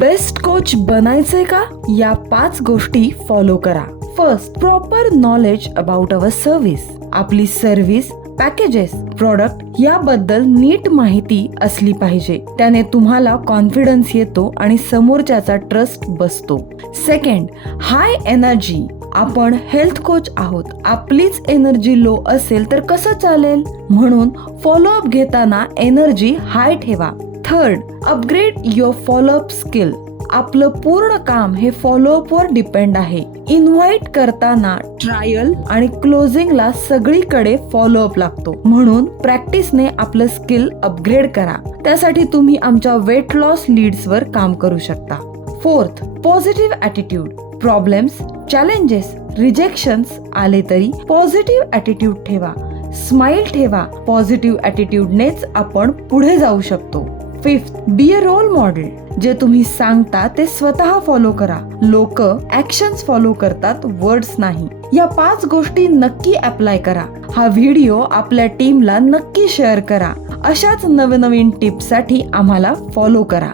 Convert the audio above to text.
Best coach बनायचंय का? या 5 गोष्टी फॉलो करा. First, proper knowledge about our service. आपली सर्व्हिस, पॅकेजेस, प्रॉडक्ट याबद्दल नीट माहिती असली पाहिजे. त्याने तुम्हाला कॉन्फिडन्स येतो आणि समोरच्याचा ट्रस्ट बसतो. Second, high energy. आपण हेल्थ कोच आहोत, आपलीच एनर्जी लो असेल तर कसं चालेल? म्हणून फॉलोअप घेताना एनर्जी हाय ठेवा. Third, upgrade your follow up skill. आपलं पूर्ण काम हे फॉलोअप वर डिपेंड आहे. इन्व्हाइट करताना ट्रायल आणि क्लोजिंगला सगळीकडे फॉलोअप लागतो. म्हणून प्रॅक्टिसने आपलं स्किल अपग्रेड करा. त्यासाठी तुम्ही आमच्या वेट लॉस लीड्स वर काम करू शकता. Fourth, positive attitude. Problems, challenges, rejections आले तरी पॉझिटिव्ह ॲटिट्यूड ठेवा. स्माइल ठेवा. पॉझिटिव्ह ॲटिट्यूडनेच आपण पुढे जाऊ शकतो. Fifth, be a role model. जे तुम्ही सांगता ते स्वतः फॉलो करा. लोक ऍक्शन्स फॉलो करतात, वर्ड्स नाही. या 5 गोष्टी नक्की अप्लाय करा. हा व्हिडिओ आपल्या टीमला नक्की शेअर करा. अशाच नवनवीन टिप्ससाठी आम्हाला फॉलो करा.